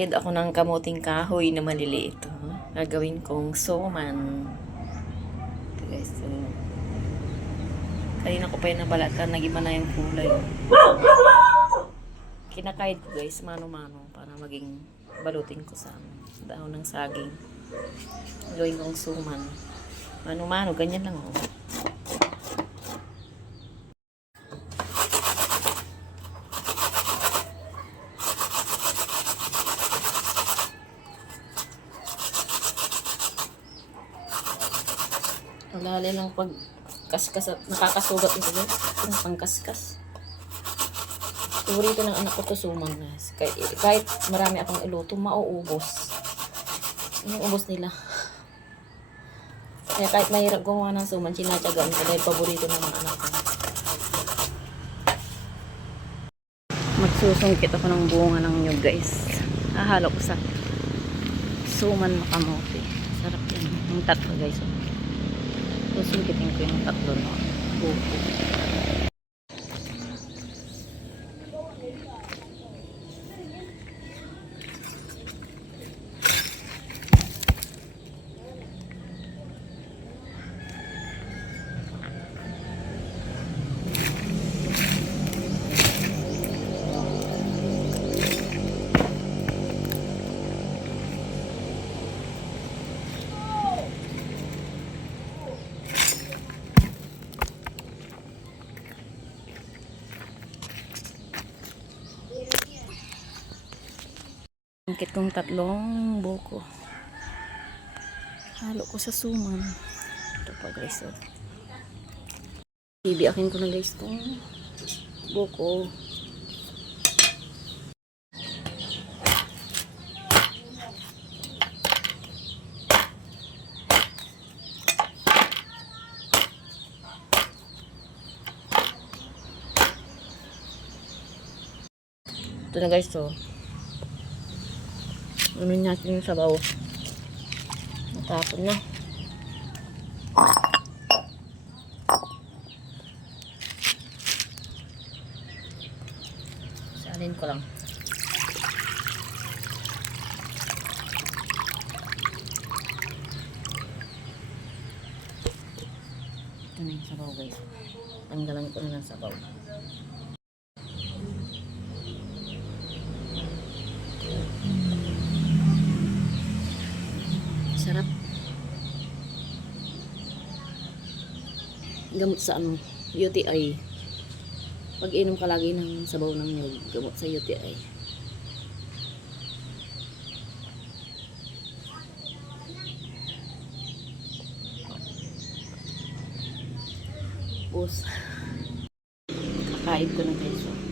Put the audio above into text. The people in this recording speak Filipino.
Add ako ng kamuting kahoy na maliliit. Gagawin kong suman. Ito guys. So, kanina ko pa yung nabalatan. Nag-iba na yung kulay. Kinakahid ko guys. Mano-mano. Para maging balutin ko sa dahon ng saging. Gagawin kong suman. Mano-mano. Ganyan lang oh. Lalo lang pag kaskas at nakakasugat ito guys. Yung pangkaskas. Favorito ng anak ko to suman guys. Kahit marami akong iluto, mauubos. Yung ubos nila. Kaya kahit mahirap gumawa ng suman, sinatsagaan ko dahil paborito ng mga anak ko. Magsusungkit ako ng bunga ng nyug guys. Hahalo ko sa suman na kamote. Sarap yan. Yung tatlo guys. Susungkitin ko yung tatlo na buko. Angkit kong tatlong buko. Halo ko sa suman. Ito pa guys. Oh. Bibiakin ko na guys itong buko. Ito na guys to. Ano natin yung sabaw. Natapon na. Salin ko lang. Ito na yung sabaw guys. Tanggalan ko na ng sabaw. Sarap. Gamot sa ano, UTI. Pag inom ka lagi ng sabaw ng nyug, gamot sa UTI. Bus. Kakain ko na guys.